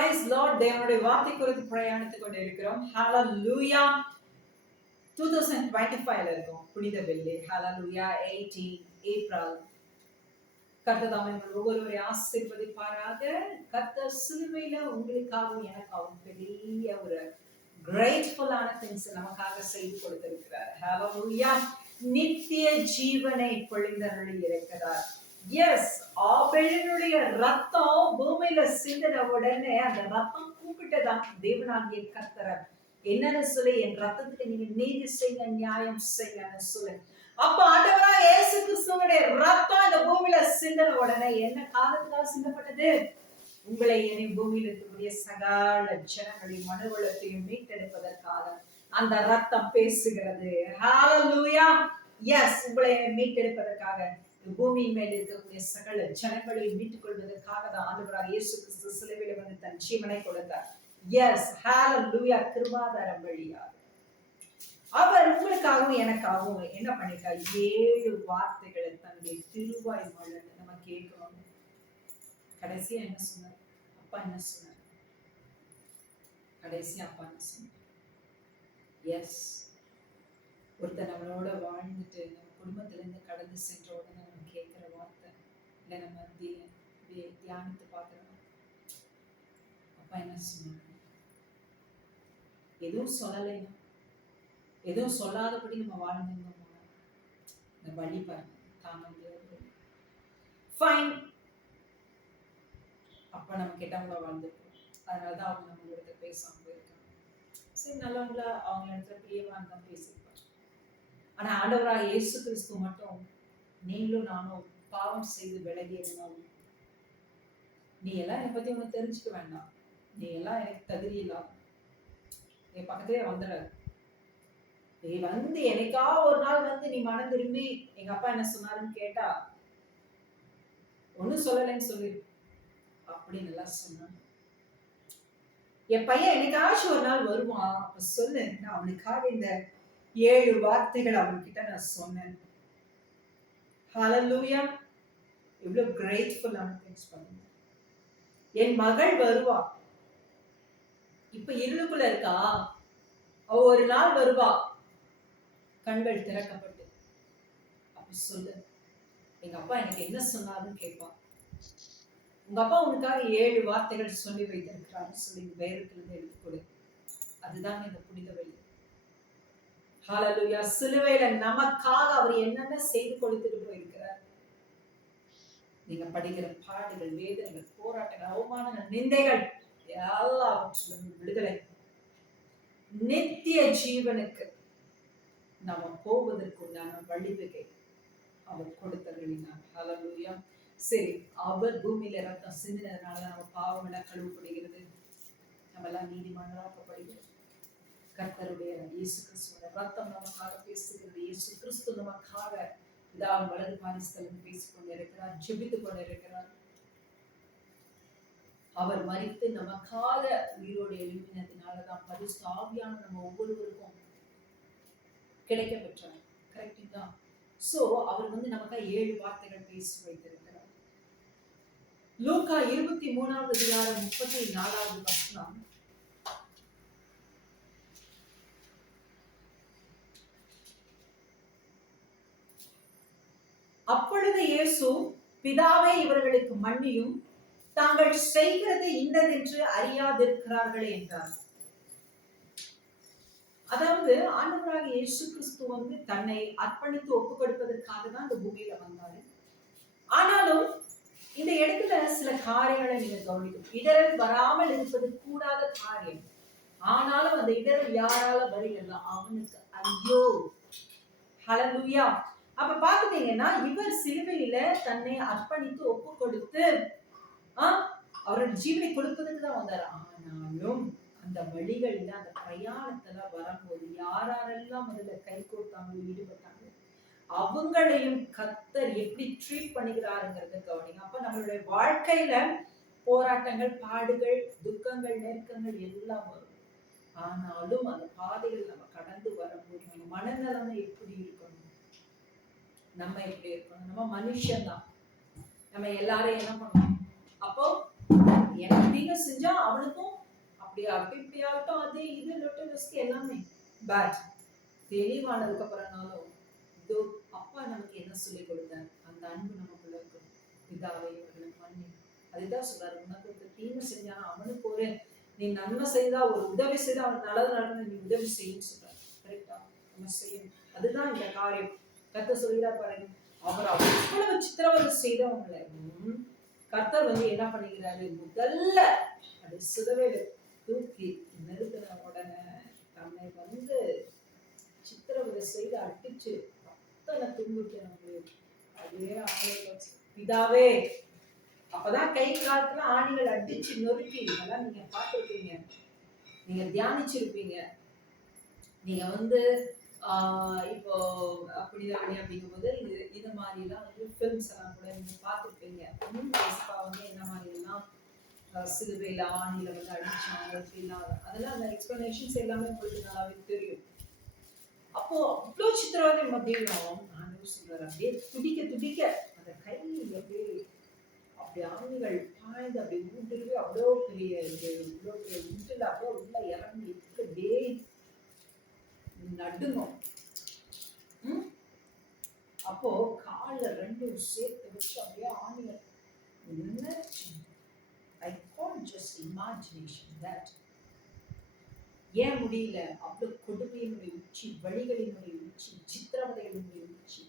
Praise Lord. தேவனுடைய வார்த்தை குறித்து பிரயாணித்துக் கொண்டிருக்கிறோம். Hallelujah. 2025 இருக்கும் புனித வெள்ளி. Hallelujah. 18 April. கர்த்தர் தாமே ஒவ்வொருவரை ஆசீர்வதிப்பாராக. கர்த்தர் சிலுவையில உங்களுக்காகவும் எனக்காகவும் பெரிய ஒரு கிரேட்ஃபுல்லான திங்ஸ் நமக்காக செய்து கொடுத்திருக்கிறார். Hallelujah. நித்திய ஜீவனை பொழிந்தருளி இருக்கிறார். எஸ், ஆபேலினுடைய ரத்தம் பூமியில சிந்தின உடனே அந்த ரத்தம் கூப்பிட்டதான் தேவனாகிய கர்த்தர் என்னன்னு சொல்லி, என் ரத்தத்துக்கு நீங்க நீதி செய்ய, நியாயம் செய்யன்னு சொல்லி. அப்ப ஆண்டவராக இயேசு கிறிஸ்துவுடைய ரத்தம் இந்த பூமியில சிந்தின உடனே என்ன காரணத்துக்காக சிந்தப்பட்டது? உங்களை என்னை பூமியில் இருக்கக்கூடிய சகல ஜனங்களையும் மனுவளத்தையும் மீட்டெடுப்பதற்காக அந்த ரத்தம் பேசுகிறது. ஹalleluya. எஸ், உங்களை மீட்டெடுப்பதற்காக பூமியின் மேல் இருக்கக்கூடிய சகல ஜனங்களை மீட்டுக் கொள்வதற்காக தான் ஆண்டவராக இயேசு கிறிஸ்து சிலுவையில வந்து தன் ஜீவனை கொடுத்தார். எஸ், ஹalleluya. கிருபாதாரம் வழியாக அவர் உங்களுக்காகவும் எனக்காகவும் என்ன பண்ணிட்டார்? 7 வார்த்தைகளை தன்னுடைய திருவாய் மொழின்னு நம்ம கேட்கிறோம். கடைசியா என்ன சொன்னார்? அப்பா என்ன சொன்னார்? கடைசியா அப்பா என்ன சொன்னார்? எஸ், ஒருத்தர் நம்மளோட வாழ்ந்துட்டு நம்ம குடும்பத்துல இருந்து கடந்து சென்ற உடனே நம்ம கேட்கிற வார்த்தை இல்ல, நம்ம தியானித்து பார்க்கிறோம். அப்பா என்ன சொன்னாங்க? எதுவும் சொல்லலைன்னா, எதுவும் சொல்லாதபடி நம்ம வாழ்ந்துருந்தோம். இந்த வழி பாருங்க, தாங்க முடியாது. ஃபைன், அப்பா நம்ம கெட்டவங்கள வாழ்ந்துருக்கோம், அதனாலதான் அவங்க நம்மளோட பேசாம போயிருக்காங்க. சரி, நல்லவங்களா அவங்க இடத்துல பிரியமா இருந்தா பேசிருப்பாங்க. ஆனா ஆண்டவராக இயேசு கிறிஸ்து மட்டும், நீங்களும் நானும் பாவம் செய்து விலகி இருந்தாலும், நீ எல்லாம் என்னை பத்தி உனக்கு தெரிஞ்சுக்க வேண்டாம், நீ எல்லாம் எனக்கு தகுதி இல்லாம என் பக்கத்திலே வந்துடாது. நீ வந்து என்னைக்கா ஒரு நாள் வந்து நீ மனம் திரும்பி எங்க அப்பா என்ன சொன்னாருன்னு கேட்டா, ஒன்னும் சொல்லலைன்னு சொல்லி அப்படின்னு எல்லாம் சொன்னாங்க. என் பையன் என்னைக்காச்சும் ஒரு நாள் வருவான், அப்ப சொல்லு, நான் அவனுக்காக இந்த 7 வார்த்தைகள் அவன்கிட்ட நான் சொன்னேன். ஹalleluya. எவ்வளவு கிரேட்ஃபுல்லான திங்ஸ் பண்ணுங்க. என் மகள் வருவா, இப்ப இருளுக்குள்ள இருக்கா, அவ ஒரு நாள் வருவா, கண்கள் திறக்கப்பட்டு அப்படி சொல்லு, எங்க அப்பா எனக்கு என்ன சொன்னாருன்னு கேட்பான். உங்க அப்பா உனக்காக 7 வார்த்தைகள் சொல்லி வைத்திருக்கிறாரு சொல்லி வேதத்திலிருந்து எடுத்துக்கொடு. அதுதான் இந்த புனித வெள்ளி. ஹalleluya. சிலுவையில நமக்காக அவர் என்னென்ன செய்து கொடுத்துட்டு போயிருக்கிறார். நீங்க படிக்கிற பாடுகள், வேதனைகள், போராட்டங்கள், அவமானங்கள், நிந்தைகள் எல்லாவற்றிலும் விடுதலை, நித்திய ஜீவனுக்கு நாம போவதற்குண்டான வழிவகை அவர் கொடுத்தருளினார். ஹalleluya. சரி, அவர் பூமியில ரத்தம் சிந்தினதுனாலதான் நம்ம பாவம் எல்லாம் கழுவப்படுகிறது, நம்ம எல்லாம் நீதிமான்களாக்கப்படுகிறது. கர்த்தருடைய இயேசு கிறிஸ்துவோட ரத்தம் நமக்காக பேசுகிறது. இயேசு கிறிஸ்து நமக்காக பிதாவின் வலது பாரிஸ்தலில் பேசிக் கொண்டிருக்கிறார், ஜெபித்துக் கொண்டிருக்கிறார். அவர் மரித்து நமக்காக உயிரோடு எழுப்பினதுனாலதான் பரிசுத்த ஆவியான நம்ம ஒவ்வொருவருக்கும் கிடைக்க பெற்றார். கரெக்டுங்களா? சோ அவர் வந்து நமக்காக 7 வார்த்தைகள் பேசி வைத்திருக்கிறார். லூக்கா 23வது அதிகாரம் 34வது வசனம். அப்பொழுது இயேசு, பிதாவே இவர்களுக்கு மன்னியும், தாங்கள் செய்கிறது இன்னதென்று அறியாதிருக்கிறார்களே என்றார். அதாவது ஆண்டவராக இயேசு கிறிஸ்து வந்து தன்னை அர்ப்பணித்து ஒப்பு கொடுப்பதற்காக தான் இந்த பூமியில வந்தாரு. ஆனாலும் இந்த இடத்துல சில காரியங்களை நீங்க கவனிக்கணும். இடரல் வராமல் இருப்பது கூடாத காரியம். ஆனாலும் அந்த இடரல் யாரால வருகிறது? அவனுக்கு ஐயோ. ஹalleluya. அப்ப பாத்துட்டீங்கன்னா, இவர் சிலுவையில தன்னை அர்ப்பணித்து ஒப்பு கொடுத்து அவரோட ஜீவனை கொடுப்பதற்கு தான் வந்தார். ஆனாலும் அந்த வழிகள்ல, அந்த பிரயாணத்துல வரும்போது யாரெல்லாம் அதுல கை கோர்த்தாங்க, ஈடுபட்டாங்க, அவங்களையும் கர்த்தர் எப்படி ட்ரீட் பண்ணுகிறாருங்கிறத கவனிங்க. அப்ப நம்மளுடைய வாழ்க்கையில போராட்டங்கள், பாடுகள், துக்கங்கள், நெருக்கங்கள் எல்லாம் வரும். ஆனாலும் அந்த பாதைகள் நம்ம கடந்து வரும்போது நம்ம மனநிலைமை எப்படி இருக்கணும்? நம்ம எப்படி இருக்கணும்? நம்ம மனுஷன் தான், நம்ம எல்லாரையும் என்ன பண்ணணும்? அப்போ எனக்கு தீங்கு செஞ்சா அவனை அவனுக்கும் அப்படியாகட்டும் இப்படியாகட்டும் அது இது லிட்டில் எல்லாமே பேட். தெளிவானதுக்கு அப்புறம்னாலும் இதோ அப்பா நமக்கு என்ன சொல்லி கொடுத்தார், அந்த அன்பு நமக்குள்ள இருக்கும். பிதாவை அவர்களை பண்ணி அதுதான் சொல்றாரு, உனக்கு ஒரு தீமை செஞ்சானா அவனுக்கு ஒரு நீ நன்மை செய்தா ஒரு உதவி செய்தா அவன் நல்லது நடக்கணும், நீ உதவி செய்யும் சொல்றாரு. கரெக்டா நம்ம செய்யணும். அதுதான் இந்த காரியம். கர்த்தர் சொல்லிடா பாருங்க, அவர் அவ்வளவு சித்திரவதை செய்தவங்களை கர்த்தர் என்ன பண்ணுகிறாரு, முதல்ல அது சிலுவையில தூக்கி நிறுத்தின உடனே தன்னை சித்திரவதை செய்து அடிச்சு அத்தனை துன்புட்டு நம்மளுக்கு அதே ஆணைகள் பிதாவே. அப்பதான் கை காலத்துல ஆணிகள் அடிச்சு நொறுக்கி இதெல்லாம் நீங்க பார்த்துருப்பீங்க, நீங்க தியானிச்சிருப்பீங்க. நீங்க இப்போ அப்படிதான் அப்படிங்கும்போது இது மாதிரி எல்லாம் பிலிம்ஸ் எல்லாம் கூட நீங்க பார்த்துருப்பீங்க. என்ன மாதிரி எல்லாம் சிலுவையில ஆணில அடிச்சாங்க அப்படிலாம், அதெல்லாம் அந்த எக்ஸ்பிளனேஷன்ஸ் எல்லாமே உங்களுக்கு நல்லாவே தெரியும். அப்போ அவ்வளோ சித்திரவதை மத்தியிலும் நான் சொல்றேன், அப்படியே துடிக்க துடிக்க அந்த கை அப்படியே அப்படி ஆணிகள் பாய்ந்து அப்படி ஊட்டுருவே அவ்வளோ பெரிய இவ்வளோ பெரிய வீட்டுல அவ்வளோ உள்ள இறங்கி அப்படியே நடுங்கும். அப்போ கால ரெண்டும் சேர்த்து வச்சு அப்படியே ஆணிகள் I can't just imagination that. ஏன் முடியல, அவ்வளவு கொடுமையினுடைய உச்சி, வழிகளினுடைய உச்சி, சித்திரவதைகளினுடைய உச்சி.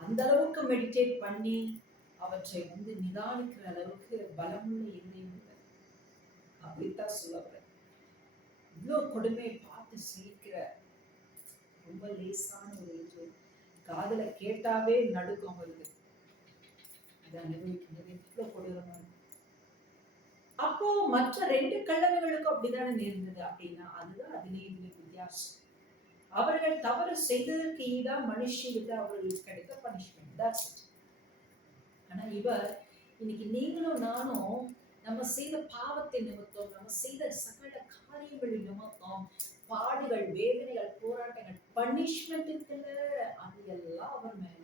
அந்த அளவுக்கு மெடிடேட் பண்ணி அவற்றை நிதானிக்கிற அளவுக்கு பலமுள்ள இருதயம் இல்லை. அப்படித்தான் சொல்ல இவ்வளவு கொடுமையை பார்த்து சிரிக்கிற ரொம்ப லேசான ஒரு இது, காதல கேட்டாவே நடுக்கம் வருது. அதை அனுபவிக்கிறது எவ்வளவு கொடூரமா இருக்கு. அப்போ மற்ற 2 கள்ளவர்களுக்கும் அப்படித்தானே நேர்ந்தது. அப்படின்னா அதுதான் அதுலேயே வித்தியாசம். அவர்கள் தவறு செய்ததற்கு ஈடா மனுஷிகிட்ட அவர்களுக்கு கிடைத்த பனிஷ்மெண்ட். ஆனா இவர் இன்னைக்கு நீங்களும் நானும் நம்ம செய்த பாவத்தை நிமித்தம், நம்ம செய்த சகல காரியங்கள் நிமித்தம் பாடுகள், வேதனைகள், போராட்டங்கள், பனிஷ்மெண்ட் அது எல்லாம் அவர் மேல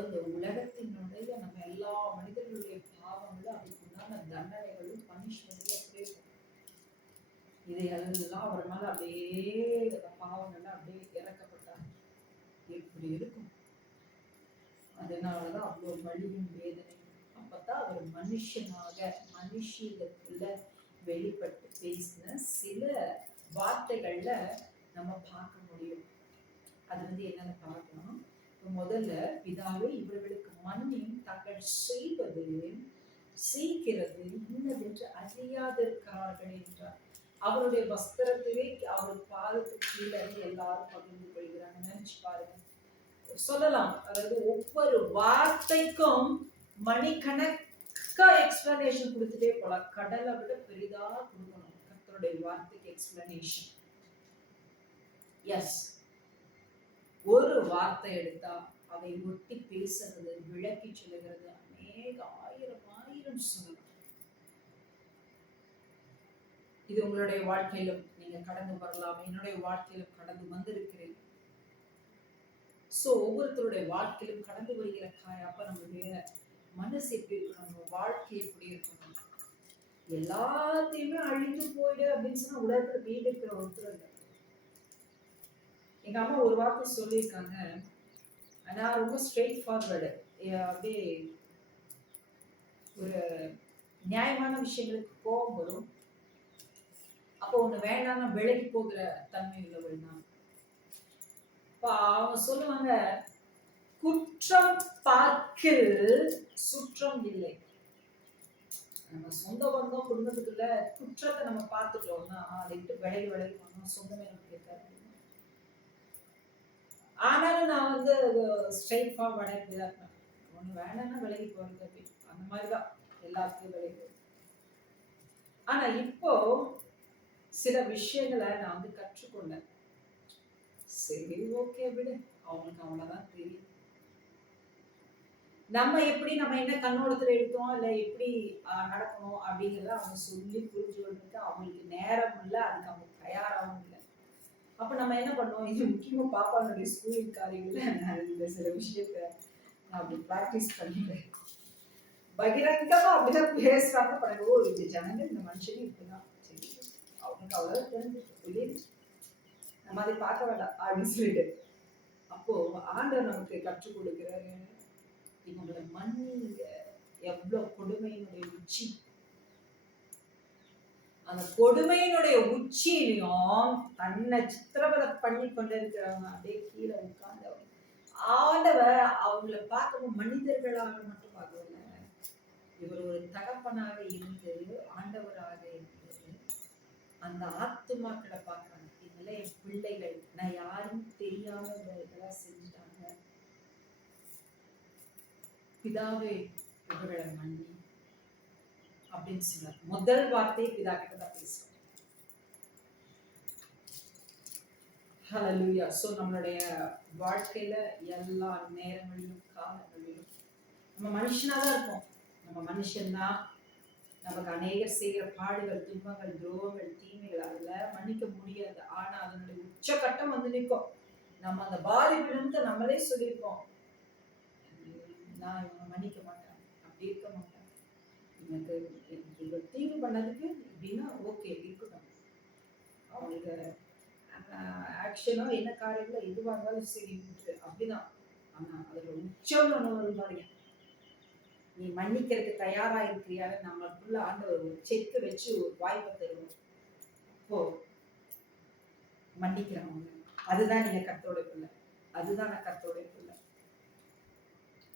இந்த உலகத்தினுடைய நம்ம எல்லா மனிதர்களுடைய பாவங்களும் அதுக்குண்டான தண்டனைகளும் பனிஷ்மெண்ட்டும் அப்படியே இதையெல்லாம் அவர் மேல அப்படியே பாவங்கள்லாம் அப்படியே இறக்கப்பட்டாங்க. எப்படி இருக்கும்? அதனாலதான் அவ்வளவு வலியும் வேதனை. அப்பதான் அவர் மனுஷனாக மனுஷியத்துல வெளிப்பட்டு பேசின சில வார்த்தைகள்ல நம்ம பார்க்க முடியும். அது என்னன்னு பார்க்கலாம். முதல்ல பிதாவே இவர்களுக்கு மன்னியும், தாங்கள் செய்வது சீக்கிரது இன்னதென்று அறியாதிருக்கிறார்கள் என்றார். அவருடைய வஸ்திரத்திலே அவர் பாதத்துக்கு கீழே எல்லாரும் பகிர்ந்து கொள்கிறாங்க. நினைச்சு பாருங்க. சொல்லலாம், அதாவது ஒவ்வொரு வார்த்தைக்கும் மணிக்கணக்கா எக்ஸ்பிளனேஷன் கொடுத்துட்டே போலாம். கடலை விட பெரிதா கொடுக்கணும் கர்த்தருடைய வார்த்தைக்கு எக்ஸ்பிளனேஷன். எஸ், ஒரு வார்த்தை எடுத்தா அதை ஒட்டி பேசுறது, விளக்கி சொல்லுகிறது அநேக ஆயிரம் சொல்லலாம். இது உங்களுடைய வாழ்க்கையிலும் நீங்க கடந்து வரலாம், என்னுடைய வாழ்க்கையிலும் கடந்து வந்திருக்கிறேன். சோ ஒவ்வொருத்தருடைய வாழ்க்கையிலும் கடந்து வருகிற அப்ப நம்மளுடைய மனசு எப்படி இருக்கணும், நம்ம வாழ்க்கை எப்படி இருக்கணும். எல்லாத்தையுமே அழிந்து போயிடு அப்படின்னு சொன்னா உலகத்துல வீடு இருக்கிற ஒருத்தர் இல்லை. எங்க அம்மா ஒரு வார்த்தை சொல்லியிருக்காங்க, ஆனா ரொம்ப ஸ்ட்ரெயிட் ஃபார்வர்டு, அப்படியே ஒரு நியாயமான விஷயங்களுக்கு கோபம் வரும். அப்போ ஒண்ணு வேண்டாம்னா விலகி போகிற தன்மை உள்ளவள் தான். அவங்க சொல்லுவாங்க, குற்றம் பார்க்கில் சுற்றம் இல்லை. நம்ம சொந்த பந்தம் குடும்பத்துக்குள்ள குற்றத்தை நம்ம பார்த்துட்டோம்னா அதை விட்டு விலகி போனோம், சொந்தமே நமக்கு இருக்காது. ஆனாலும் நான் ஸ்ட்ரெயிட் ஃபார்வர்டா இப்படிதான் இருப்பேன். ஒண்ணு வேண்டாம்னா விலகி போறது அப்படி, அந்த மாதிரிதான் எல்லாத்துக்கும் விலகி. ஆனா இப்போ சில விஷயங்களை நான் கற்றுக்கொண்டேன். சரி, ஓகே விடு, அவங்களுக்கு அவ்வளவுதான் தெரியும். நம்ம என்ன கண்ணோட்டத்துல எடுத்தோம், இல்ல எப்படி நடக்கணும் அப்படிங்கிறத அவங்க சொல்லி புரிஞ்சு கொண்டு அவங்களுக்கு நேரம் இல்லை, அதுக்கு அவங்க தயாராகவும் இல்லை. அப்ப நம்ம என்ன பண்ணோம், இது முக்கியமா பாப்பாவுடைய ஸ்கூலிங் காரியங்கள்ல நான் இந்த சில விஷயத்த நான் அப்படி ப்ராக்டிஸ் பண்ணிட்டேன். பகிரங்கமா அப்படிதான் பேசுறாங்க. பாருங்க, ஓ இந்த ஜனங்கள் இந்த மனுஷனே இப்படிதான், சரி அவனுக்கு அவ்வளவு தெரிஞ்சுட்டு புரியுது, நம்ம அதை பார்க்க வேண்டாம் அப்படின்னு சொல்லிட்டு. அப்போ ஆண்டவர் நமக்கு கற்றுக் கொடுக்கிறாரு, இவங்களை மன்னிங்க. எவ்வளவு கொடுமையினுடைய உச்சி, அந்த கொடுமையினுடைய உச்சியிலையும் தன்னை சித்திரவதை பண்ணி கொண்டிருக்கிறவங்க அப்படியே கீழே உட்கார்ந்தவங்க ஆண்டவர் அவங்களை பார்க்கவும் மனிதர்களாக மட்டும் பார்க்கவில்லை, இவர் ஒரு தகப்பனாக இருந்து ஆண்டவராக இருந்து அந்த ஆத்துமாக்களை பார்க்கறாங்க. இதெல்லாம் என் பிள்ளைகள், நான் யாரும் தெரியாம இதெல்லாம் செஞ்சுட்டாங்க, பிதாவே இவர்களை மன்னி அப்படின்னு சொன்னார். முதல் வார்த்தை பிதா கிட்ட தான் பேசுறோம். ஹல்லேலூயா. சோ நம்மளுடைய வாழ்க்கையில எல்லா நேரங்களிலும் காலங்களிலும் நம்ம மனுஷனாதான் இருப்போம். நம்ம மனுஷன்தான், நமக்கு அநேகர் செய்கிற பாடுகள், துன்பங்கள், துரோகங்கள், தீமைகள் அதெல்லாம் மன்னிக்க முடியாது. ஆனா அதனுடைய உச்சகட்டம் வந்து நிற்கும். நம்ம அந்த பாதிப்பிலிருந்து நம்மளே சொல்லியிருப்போம், நான் இவங்க மன்னிக்க மாட்டேன், அப்படி இருக்க மாட்டேன், எனக்கு இவர் தீங்கு பண்ணதுக்கு இப்படின்னா ஓகே இருக்கட்டும், அவங்களுக்கு ஆக்ஷனோ என்ன காரியங்களோ எதுவாக இருந்தாலும் சரி அப்படிதான். ஆனா அதுல உச்சம் ஒன்று பாருங்க, நீ மன்னிக்கிறதுக்கு தயாரா இருக்கிறியாரு நம்மளுக்குள்ள ஆண்டவர் ஒரு செக் வச்சு ஒரு வாய்ப்பை தருவோம். அப்போ மன்னிக்கிறவங்க, அதுதான் நீங்க கர்த்தருடைய பிள்ளை, அதுதான் நான் கர்த்தருடைய பிள்ளை.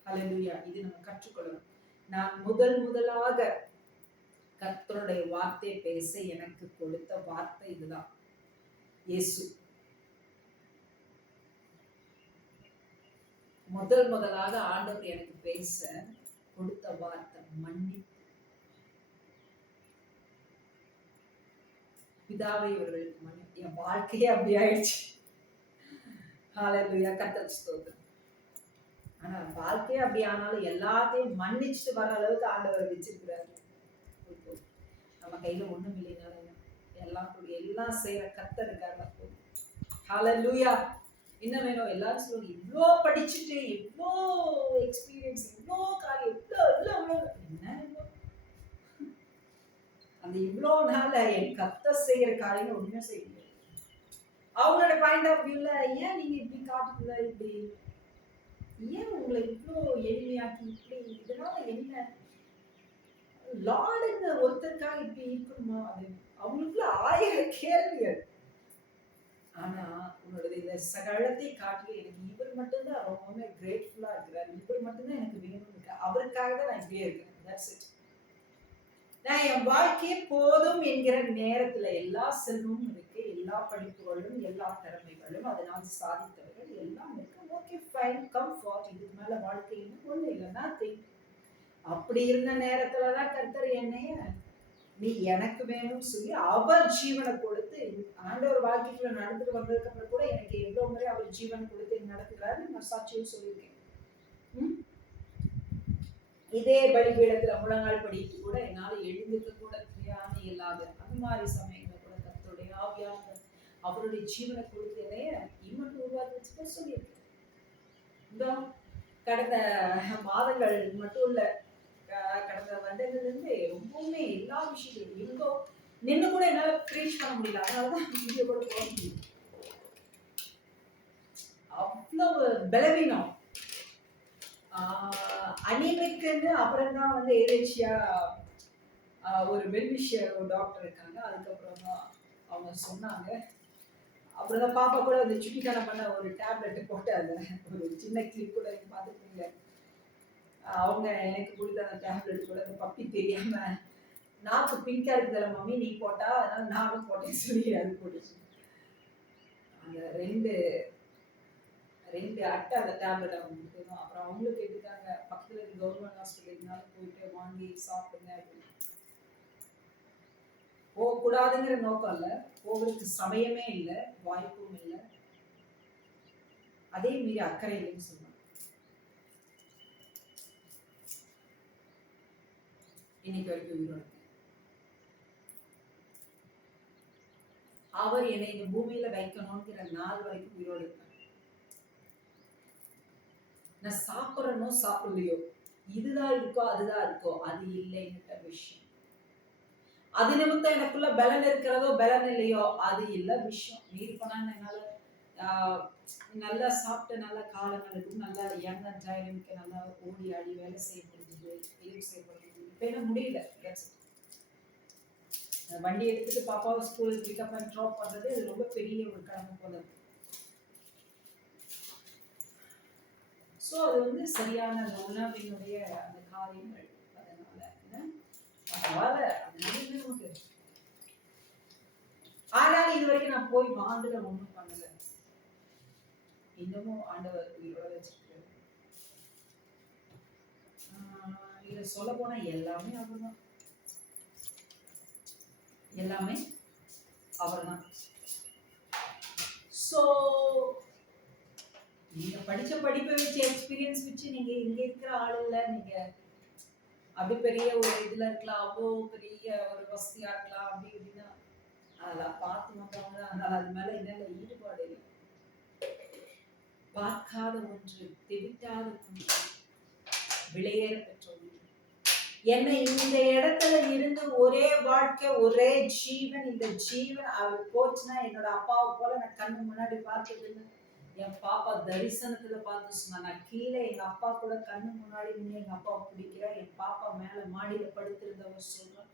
ஹல்லேலூயா. இது நம்ம கற்றுக்கொள்ளணும். நான் முதலாக கர்த்தருடைய வார்த்தை பேச எனக்கு கொடுத்த வார்த்தை இதுதான், இயேசு. முதலாக ஆண்டவர் எனக்கு பேச கொடுத்த வார்த்தை மன்னிப்பு. பிதாவை இவர்களுக்கு மன்னிப்பு. என் வாழ்க்கையே அப்படி ஆயிடுச்சு. ஹல்லேலூயா, கர்த்தருக்கு ஸ்தோத்திரம். ஆனா வாழ்க்கையே அப்படி ஆனாலும் எல்லாத்தையும் மன்னிச்சுட்டு வர அளவுக்கு ஆண்டவர் வச்சிருக்கிறாரு. நம்ம கையில ஒண்ணும் இல்லைனாலும் எல்லாம் செய்யற கர்த்தர் இருக்காரு. ஹல்லேலூயா. என்ன வேணும்? எல்லாரும் சொல்லுவாங்க, இவ்வளோ படிச்சுட்டு, இவ்வளோ எக்ஸ்பீரியன்ஸ், இவ்வளோ காரியம், இவ்வளோ என்ன அந்த இவ்வளோ நாள என் கர்த்தர் செய்யற காரியம் ஒண்ணுமே செய்ய முடியாது. அவங்களோட பாயிண்ட் ஆஃப் வியூல ஏன் நீங்க இப்படி காட்டுக்குள்ள இப்படி, ஏன் உங்களை இவ்வளோ எளிமையாக்கி இப்படி, இதனால என்ன லார்டுங்க ஒருத்தருக்காக இப்படி இருக்கணுமா? அது அவங்களுக்குள்ள 1000 கேள்விகள். ஆனா உன்னோட இந்த சகலத்தை காட்டி எனக்கு இவர் மட்டும்தான் ரொம்பவுமே கிரேட்ஃபுல்லா இருக்கிறார், இவர் மட்டும்தான் எனக்கு வேணும் இருக்கு, அவருக்காக தான் நான் இப்படியே இருக்கேன். That's it. நான் என் வாழ்க்கையே போதும் என்கிற நேரத்துல எல்லா செல்வமும் இருக்கு, எல்லா படிப்புகளும், எல்லா திறமைகளும், அதனால் சாதித்தவர்கள் எல்லாம் இருக்கு. ஓகே ஃபைன், கம்ஃபர்ட், இதுக்கு மேல வாழ்க்கைன்னு ஒண்ணு இல்லைன்னா அப்படி இருந்த நேரத்துலதான் கர்த்தர் என்னைய நீ எனக்கு வேணும்னு சொல்லி அவர் ஜீவனை கொடுத்து ஆண்டவர் வாழ்க்கைக்குள்ள நடந்துட்டு வந்ததுக்கு அப்புறம் கூட எனக்கு எவ்வளவு முறை அவர் ஜீவனை கொடுத்து நடத்துகிறாரு நான் சாட்சியும் சொல்லியிருக்கேன். இதே பலிபீடத்துல முழங்கால் படிட்டு கூட என்னால எழுந்துக்க கூட தெரியாம இல்லாத அந்த மாதிரி சமயங்களை கூட கர்த்தருடைய ஆவியாக அவருடைய ஜீவனை கொடுத்து என்னைய இவன் உருவாக்கி வச்சுக்க சொல்லியிருக்கேன். இந்த கடந்த மாதங்கள் மட்டும் இல்ல, கடந்த வருடங்கள்ல இருந்து ரொம்பவுமே எல்லா விஷயங்களும் இருந்தோ நின்று கூட என்னால ப்ரீச் பண்ண முடியல, அதனாலதான் வீடியோ கூட போட முடியும். அவ்வளவு பலவீனம். அனிமிக்குன்னு அப்புறம் தான் வந்து ஏதேச்சியா ஒரு வெல்விஷியர் ஒரு டாக்டர் இருக்காங்க, அதுக்கப்புறம் தான் அவங்க சொன்னாங்க. அப்புறம் தான் பாப்பா கூட அந்த சுட்டித்தனம் பண்ண ஒரு டேப்லெட் போட்டு அந்த ஒரு சின்ன கிளிப் கூட பார்த்துருக்கீங்க. அவங்க எனக்கு கொடுத்த அந்த டேப்லெட் கூட அந்த பப்பி தெரியாம நாக்கு பிங்கா இருக்குதுல்ல மம்மி நீ போட்டா, அதனால நானும் போட்டேன்னு சொல்லி அது போட்டுச்சு. அந்த ரெண்டு அட்டை அந்த டேப்லெட் அவங்க கொடுத்துருந்தோம். அப்புறம் அவங்களும் கேட்டுட்டாங்க, பக்கத்துல இருக்க கவர்மெண்ட் ஹாஸ்பிட்டல் இருந்தாலும் போயிட்டு வாங்கி சாப்பிடுங்க அப்படின்னு. போகக்கூடாதுங்கிற நோக்கம் இல்லை, போகிறதுக்கு சமயமே இல்லை, வாய்ப்பும் இல்லை, அதே மீறி அக்கறை இல்லைன்னு சொன்னாங்க. இன்னைக்கு வரைக்கும் உயிரோடு அவர் என்னை இந்த பூமியில வைக்கணும்ங்கிற நாள் வரைக்கும் உயிரோடு இருக்காங்க. நான் சாப்பிட்றனோ சாப்பிடலையோ இதுதான் இருக்கோ அதுதான் இருக்கோ, அது இல்லைன்ற விஷயம். அது நிமித்தம் எனக்குள்ள பலன் இருக்கிறதோ பலன் இல்லையோ அது இல்ல விஷயம். மீறி போனா என்னால நல்லா சாப்பிட்டு நல்லா காலங்களுக்கு நல்லா யங் அண்ட் டைனமிக்கா நல்லா ஓடி ஆடி வேலை செய்ய முடிஞ்சது, லீவ் செய்ய முடிஞ்சது. இப்ப என்ன முடியல. வண்டி எடுத்துட்டு பாப்பாவை ஸ்கூல் பிக்கப் அண்ட் ட்ராப் பண்றது அது ரொம்ப பெரிய ஒரு கடமை போல இருக்கு. ஸோ அது வந்து சரியான அந்த உணவினுடைய அந்த காரியங்கள். அதனால பரவாயில்ல, அதனால நமக்கு. ஆனாலும் இது வரைக்கும் நான் போய் வாங்கல, ஒண்ணும் பண்ணல. இன்னமும் ஆண்டவர் உயிரோட வச்சிருக்காரு. இத சொல்ல போனா எல்லாமே அவர்தான், எல்லாமே அவர்தான். சோ நீங்க படிச்ச படிப்பை வச்சு எக்ஸ்பீரியன்ஸ் வச்சு நீங்க இங்க இருக்கிற ஆள் இல்ல, நீங்க அப்படி பெரிய ஒரு இதுல இருக்கலாம், அவ்வளோ பெரிய ஒரு வசதியா இருக்கலாம், அப்படி இப்படின்னா அதெல்லாம் பார்த்து வந்தவங்க. அதனால அது மேல என்னென்ன ஈடுபாடு இல்லை. பார்க்காத ஒன்று, தெவிட்டாத ஒன்று, விலையேற பெற்ற ஒன்று. என்னை இந்த இடத்துல இருந்து ஒரே வாழ்க்கை, ஒரே ஜீவன், இந்த ஜீவன் அவர் போச்சுன்னா என்னோட அப்பாவை போல நான் கண்ணு முன்னாடி பார்த்ததுன்னு என் பாப்பா தரிசனத்துல பார்த்து சொன்னா. நான் கீழே எங்க அப்பா கூட கண்ணு முன்னாடி நின்று எங்க அப்பாவை பிடிக்கிறேன். என் பாப்பா மேல மாடியில படுத்திருந்தவர் சொல்றான்,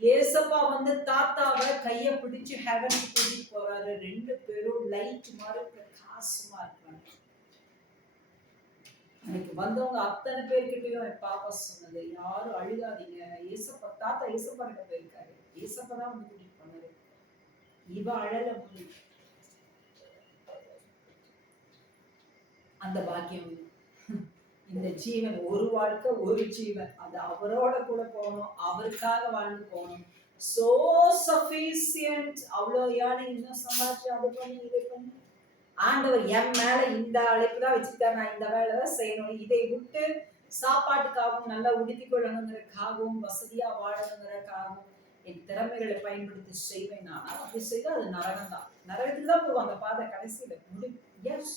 ஏசப்பா வந்து தாத்தாவை கைய பிடிச்சு ஹெவன் கூட்டிட்டு போறாரு. ரெண்டு பேரும் லைட் மாதிரி பிரகாசமா இருக்காங்க. அன்னைக்கு வந்தவங்க அத்தனை பேர்கிட்டயும் என் பாப்பா சொன்னது, யாரும் அழுகாதீங்க, ஏசப்பா தாத்தா ஏசப்பா கிட்ட போயிருக்காரு, ஏசப்பா தான் வந்து கூட்டிட்டு போனாரு. இவ அழல முடியும். அந்த பாக்கியம். இந்த ஜீவன் ஒரு வாழ்க்கை ஒரு ஜீவன், அது அவரோட கூட போகணும், அவருக்காக வாழ்ந்து போகணும். So sufficient. அவ்வளோ யானை இன்னும் சமாளிச்சு அது பண்ணி இதை பண்ணி ஆண்டவர் என் மேல இந்த அழைப்பு தான் வச்சிருக்காரு, நான் இந்த வேலை தான் செய்யணும். இதை விட்டு சாப்பாட்டுக்காகவும் நல்லா உடுத்தி கொள்ளணுங்கிறதுக்காகவும் வசதியா வாழணுங்கிறதுக்காகவும் என் திறமைகளை பயன்படுத்தி செய்வேன். நான் அப்படி செய்தால் அது நரகம் தான். நரகத்துக்கு தான் போவோம் அந்த பாதை கடைசியில முடியும். எஸ்,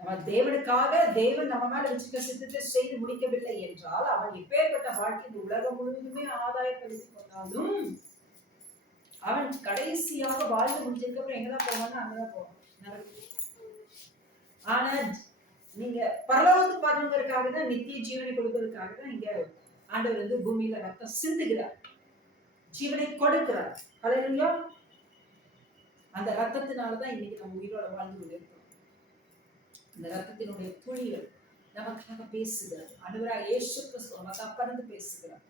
நம்ம தேவனுக்காக தேவன் நம்ம மேல வச்சுக்க சித்தத்தை செய்து முடிக்கவில்லை என்றால் அவன் எப்பேற்பட்ட வாழ்க்கை இந்த உலகம் முழுவதுமே ஆதாயப்படுத்திக் கொண்டாலும் அவன் கடைசியாக வாழ்ந்து முடிஞ்சதுக்கு அப்புறம் எங்கதான் போவான்னு அங்கதான் போவான். ஆனா நீங்க பரலோகத்துக்கு பாருங்கிறதுக்காக தான், நித்திய ஜீவனை கொடுப்பதற்காக தான் இங்க ஆண்டவர் வந்து பூமியில ரத்தம் சிந்துகிறார், ஜீவனை கொடுக்கிறார். ஹல்லேலூயா. அந்த ரத்தத்தினாலதான் இன்னைக்கு நம்ம உயிரோட வாழ்ந்து கொண்டிருக்கிறோம். இந்த ரத்தத்தினுடைய துளிகள் நமக்காக பேசுகிறார். ஆண்டவராகிய இயேசு கிறிஸ்து நமக்காக பரிந்து பேசுகிறார்.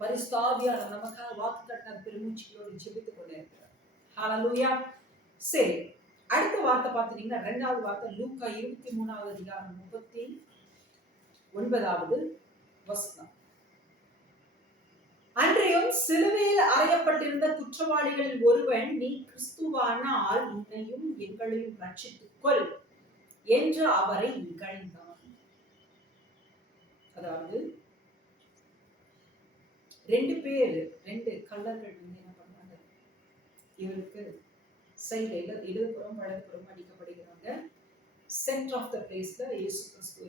பரிசுத்த ஆவியானவர் நமக்காக வாக்கு தட்டின பெருமூச்சுகளோடு ஜெபித்துக் கொண்டே இருக்கிறார். ஹல்லேலூயா. சரி, அடுத்த வார்த்தை பார்த்துட்டீங்கன்னா ரெண்டாவது வார்த்தை லூக்கா 23வது அதிகாரம் 39வது வசனம். அன்றையும் சிலுவையில் அறையப்பட்டிருந்த குற்றவாளிகளில் ஒருவன், நீ கிறிஸ்துவானால் உன்னையும் எங்களையும் ரட்சித்துக் கொள் என்று அவரை இகழ்ந்தான். அதாவது ரெண்டு கள்ளர்கள் வந்து என்ன பண்ணாங்க, இவருக்கு சைடுல இடதுபுறம் வலதுபுறம் அடிக்கப்படுகிறாங்க. சென்டர் ஆஃப் த பிளேஸ்ல இயேசு கிறிஸ்து